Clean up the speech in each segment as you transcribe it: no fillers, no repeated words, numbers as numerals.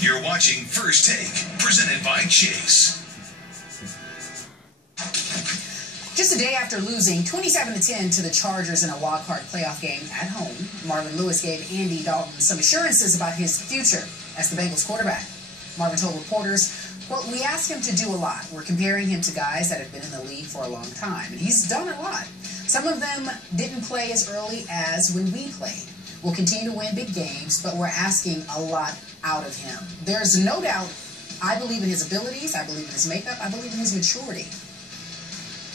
You're watching First Take, presented by Chase. Just a day after losing 27-10 to the Chargers in a wild-card playoff game at home, Marvin Lewis gave Andy Dalton some assurances about his future as the Bengals quarterback. Marvin told reporters, quote, "We asked him to do a lot. We're comparing him to guys that have been in the league for a long time, and he's done a lot. Some of them didn't play as early as when we played. We'll continue to win big games, but we're asking a lot out of him. There's no doubt I believe in his abilities, I believe in his makeup, I believe in his maturity."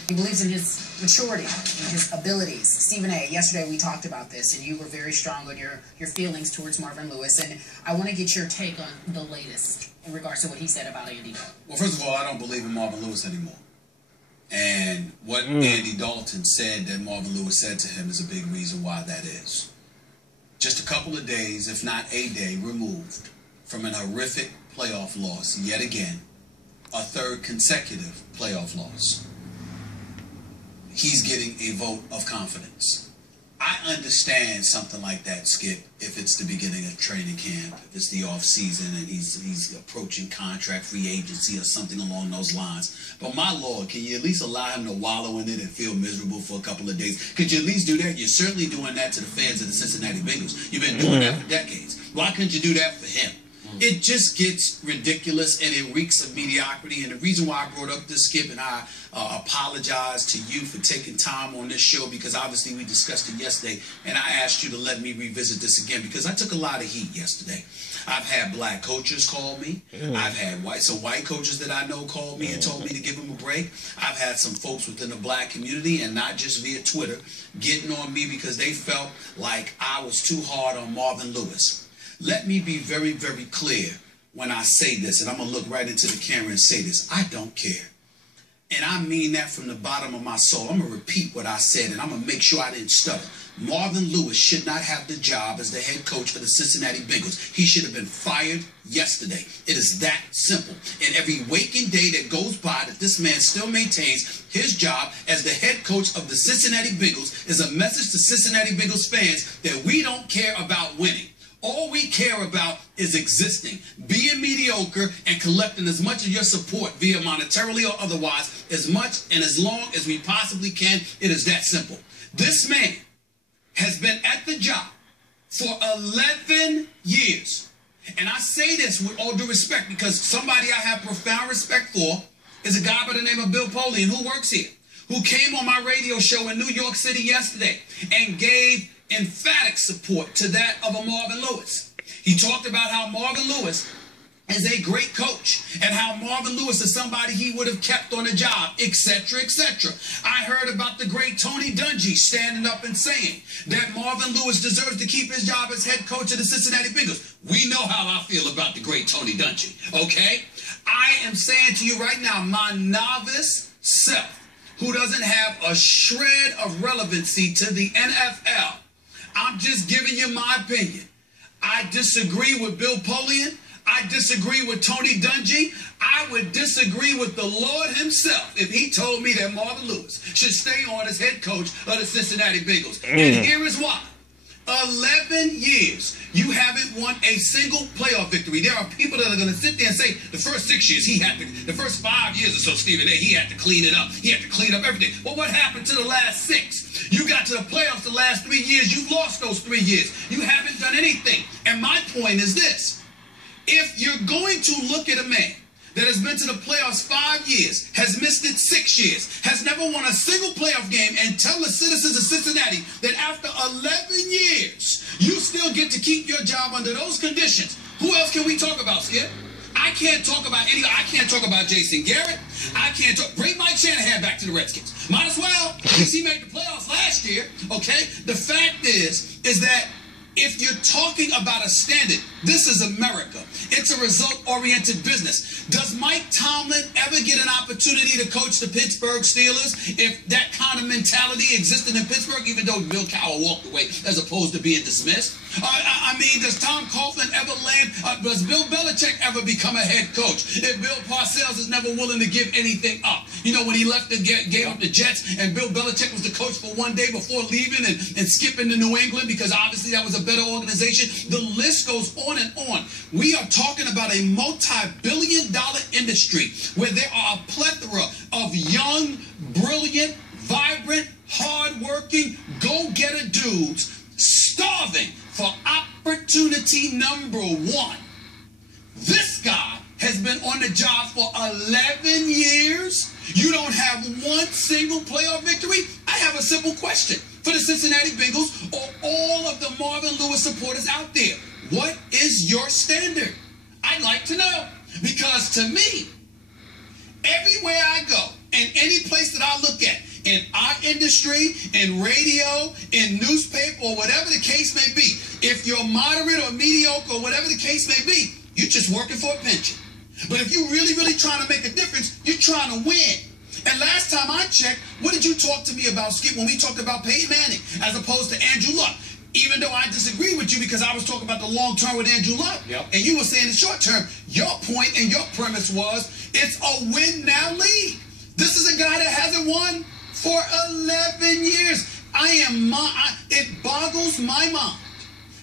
He believes in his maturity, in his abilities. Stephen A., yesterday we talked about this, and you were very strong on your feelings towards Marvin Lewis, and I want to get your take on the latest in regards to what he said about Andy Dalton. Well, first of all, I don't believe in Marvin Lewis anymore. And what Andy Dalton said that Marvin Lewis said to him is a big reason why that is. Just a couple of days, if not a day, removed from an horrific playoff loss, yet again, a third consecutive playoff loss. He's getting a vote of confidence. I understand something like that, Skip, if it's the beginning of training camp, if it's the off season and he's approaching contract free agency or something along those lines. But my Lord, can you at least allow him to wallow in it and feel miserable for a couple of days? Could you at least do that? You're certainly doing that to the fans of the Cincinnati Bengals. You've been doing that for decades. Why couldn't you do that for him? It just gets ridiculous and it reeks of mediocrity. And the reason why I brought up this, Skip, and I apologize to you for taking time on this show, because obviously we discussed it yesterday, and I asked you to let me revisit this again because I took a lot of heat yesterday. I've had black coaches call me. I've had some white coaches that I know called me and told me to give them a break. I've had some folks within the black community, and not just via Twitter, getting on me because they felt like I was too hard on Marvin Lewis. Let me be very, very clear when I say this, and I'm going to look right into the camera and say this. I don't care. And I mean that from the bottom of my soul. I'm going to repeat what I said, and I'm going to make sure I didn't stutter. Marvin Lewis should not have the job as the head coach of the Cincinnati Bengals. He should have been fired yesterday. It is that simple. And every waking day that goes by that this man still maintains his job as the head coach of the Cincinnati Bengals is a message to Cincinnati Bengals fans that we don't care about winning. All we care about is existing, being mediocre, and collecting as much of your support via monetarily or otherwise, as much and as long as we possibly can. It is that simple. This man has been at the job for 11 years. And I say this with all due respect because somebody I have profound respect for is a guy by the name of Bill Polian, who works here, who came on my radio show in New York City yesterday and gave emphatic support to that of a Marvin Lewis. He talked about how Marvin Lewis is a great coach and how Marvin Lewis is somebody he would have kept on the job, etc., etc. I heard about the great Tony Dungy standing up and saying that Marvin Lewis deserves to keep his job as head coach of the Cincinnati Bengals. We know how I feel about the great Tony Dungy, okay? I am saying to you right now, my novice self, who doesn't have a shred of relevancy to the NFL, I'm just giving you my opinion. I disagree with Bill Polian. I disagree with Tony Dungy. I would disagree with the Lord himself if he told me that Marvin Lewis should stay on as head coach of the Cincinnati Bengals. And here is why. 11 years, you haven't won a single playoff victory. There are people that are going to sit there and say the first 6 years, the first 5 years or so, Stephen A., he had to clean it up. He had to clean up everything. Well, what happened to the last 6? You got to the playoffs the last 3 years. You've lost those 3 years. You haven't done anything. And my point is this. If you're going to look at a man that has been to the playoffs 5 years, has missed it 6 years, has never won a single playoff game, and tell the citizens of Cincinnati that after 11 years, you still get to keep your job under those conditions, who else can we talk about, Skip? I can't talk about I can't talk about Jason Garrett. I can't talk. Bring Mike Shanahan back to the Redskins. Might as well, because he made the playoffs last year, okay? The fact is that if you're talking about a standard, this is America. It's a result-oriented business. Does Mike Tomlin ever get an opportunity to coach the Pittsburgh Steelers if that kind of mentality existed in Pittsburgh, even though Bill Cowher walked away as opposed to being dismissed? I mean, does Tom Coughlin ever land? Does Bill Belichick ever become a head coach if Bill Parcells is never willing to give anything up? You know, when he left and gave up the Jets, and Bill Belichick was the coach for one day before leaving and skipping to New England because obviously that was a better organization. The list goes on and on. We are talking about a multi-billion-dollar industry where there are a plethora of young, brilliant, vibrant, hard-working, go-getter dudes starving for opportunity number one. This guy has been on the job for 11 years. You don't have one single playoff victory? I have a simple question for the Cincinnati Bengals or all of the Marvin Lewis supporters out there. What is your standard? I'd like to know. Because to me, everywhere I go, and any place that I look at, in our industry, in radio, in newspaper, or whatever the case may be, if you're moderate or mediocre, or whatever the case may be, you're just working for a pension. But if you're really, really trying to make a difference, you're trying to win. And last time I checked, what did you talk to me about, Skip, when we talked about Peyton Manning as opposed to Andrew Luck? Even though I disagree with you because I was talking about the long term with Andrew Luck, and you were saying the short term. Your point and your premise was it's a win now league. This is a guy that hasn't won for 11 years. It boggles my mind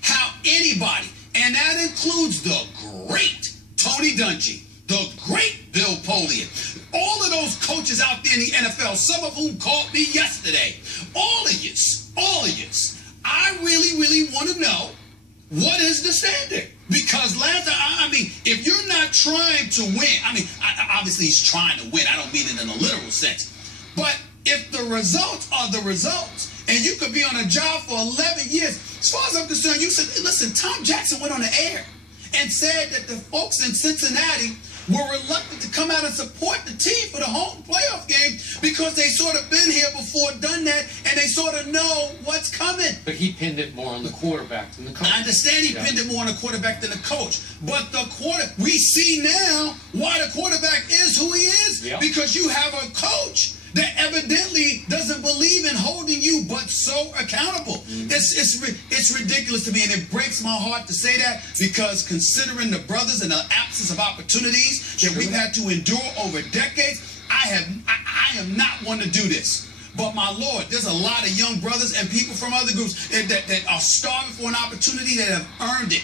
how anybody, and that includes the great Tony Dungy, the great Bill Polian, all of those coaches out there in the NFL, some of whom called me yesterday, all of you, I really, really want to know what is the standard. Because if you're not trying to win, obviously he's trying to win. I don't mean it in a literal sense. But if the results are the results, and you could be on a job for 11 years, as far as I'm concerned, you said, listen, Tom Jackson went on the air and said that the folks in Cincinnati were reluctant to come out and support the team for the home playoff game because they sort of been here before, done that, and they sort of know what's coming. But he pinned it more on the quarterback than the coach. I understand he pinned it more on the quarterback than the coach. But we see now why the quarterback is who he is. Because you have a coach that evidently doesn't believe in holding you but so accountable. It's ridiculous to me, and it breaks my heart to say that because considering the brothers and the absence of opportunities that we've had to endure over decades, I am not one to do this. But my Lord, there's a lot of young brothers and people from other groups that are starving for an opportunity that have earned it,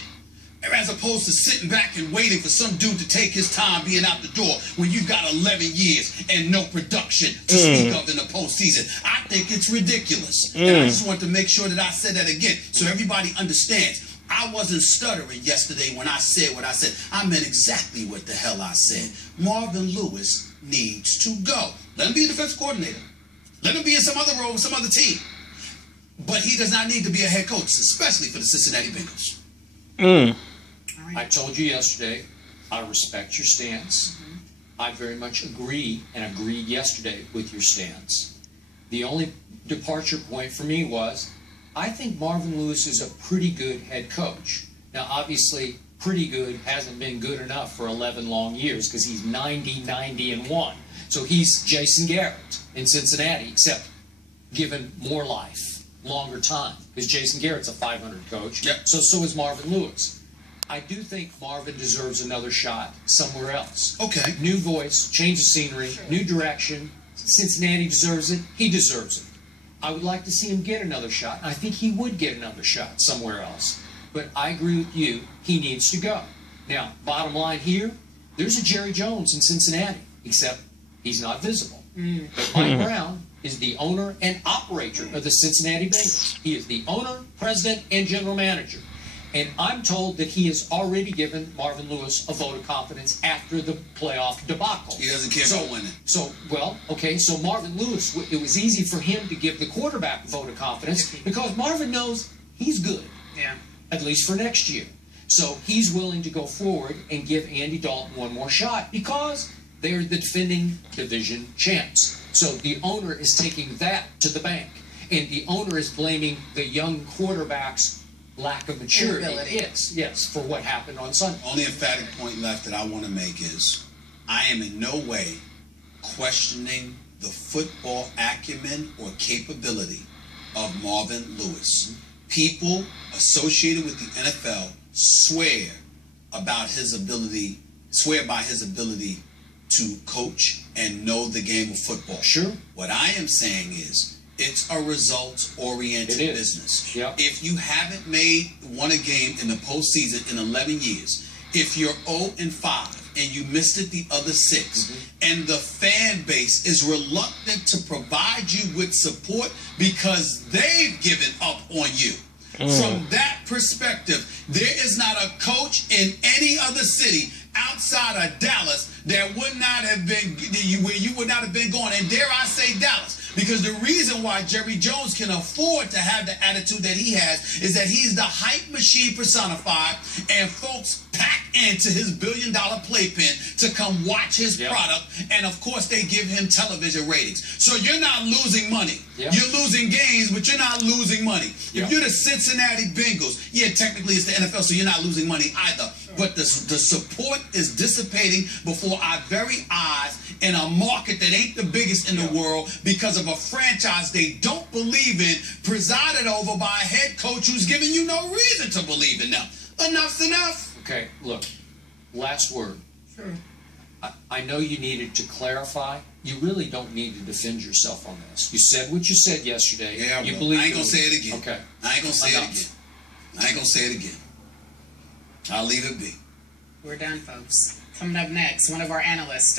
as opposed to sitting back and waiting for some dude to take his time being out the door when you've got 11 years and no production to speak of in the postseason. I think it's ridiculous. And I just want to make sure that I said that again so everybody understands. I wasn't stuttering yesterday when I said what I said. I meant exactly what the hell I said. Marvin Lewis needs to go. Let him be a defensive coordinator. Let him be in some other role with some other team. But he does not need to be a head coach, especially for the Cincinnati Bengals. I told you yesterday, I respect your stance. I very much agree and agreed yesterday with your stance. The only departure point for me was, I think Marvin Lewis is a pretty good head coach. Now, obviously, pretty good hasn't been good enough for 11 long years because he's 90-1. So he's Jason Garrett in Cincinnati, except given more life, longer time. Because Jason Garrett's a 500 coach. So is Marvin Lewis. I do think Marvin deserves another shot somewhere else. Okay. New voice, change of scenery, new direction. Cincinnati deserves it. He deserves it. I would like to see him get another shot. I think he would get another shot somewhere else. But I agree with you. He needs to go. Now, bottom line here, there's a Jerry Jones in Cincinnati, except he's not visible. But Mike Brown is the owner and operator of the Cincinnati Bengals. He is the owner, president, and general manager. And I'm told that he has already given Marvin Lewis a vote of confidence after the playoff debacle. He doesn't care about winning. So Marvin Lewis, it was easy for him to give the quarterback a vote of confidence because Marvin knows he's good, at least for next year. So he's willing to go forward and give Andy Dalton one more shot because they're the defending division champs. So the owner is taking that to the bank. And the owner is blaming the young quarterback's lack of maturity. Yes, for what happened on Sunday. Only emphatic point left that I want to make is I am in no way questioning the football acumen or capability of Marvin Lewis. People associated with the NFL swear by his ability to coach and know the game of football. Sure. What I am saying is it's a results-oriented business. Yep. If you haven't won a game in the postseason in 11 years, if you're 0-5 and you missed it the other 6, and the fan base is reluctant to provide you with support because they've given up on you. From that perspective, there is not a coach in any other city outside of Dallas that would not have been where you would not have been going. And dare I say Dallas, because the reason why Jerry Jones can afford to have the attitude that he has is that he's the hype machine personified, and folks pack into his billion-dollar playpen to come watch his product, and of course they give him television ratings. So you're not losing money. You're losing games, but you're not losing money. If you're the Cincinnati Bengals, technically it's the NFL, so you're not losing money either. But the support is dissipating before our very eyes in a market that ain't the biggest in the world because of a franchise they don't believe in, presided over by a head coach who's giving you no reason to believe in them. Enough's enough. Okay, look, last word. Sure. I know you needed to clarify. You really don't need to defend yourself on this. You said what you said yesterday. Yeah, you believe I ain't going to say it again. Okay. I ain't going to say it again. I ain't going to say it again. I'll leave it be. We're done, folks. Coming up next, one of our analysts,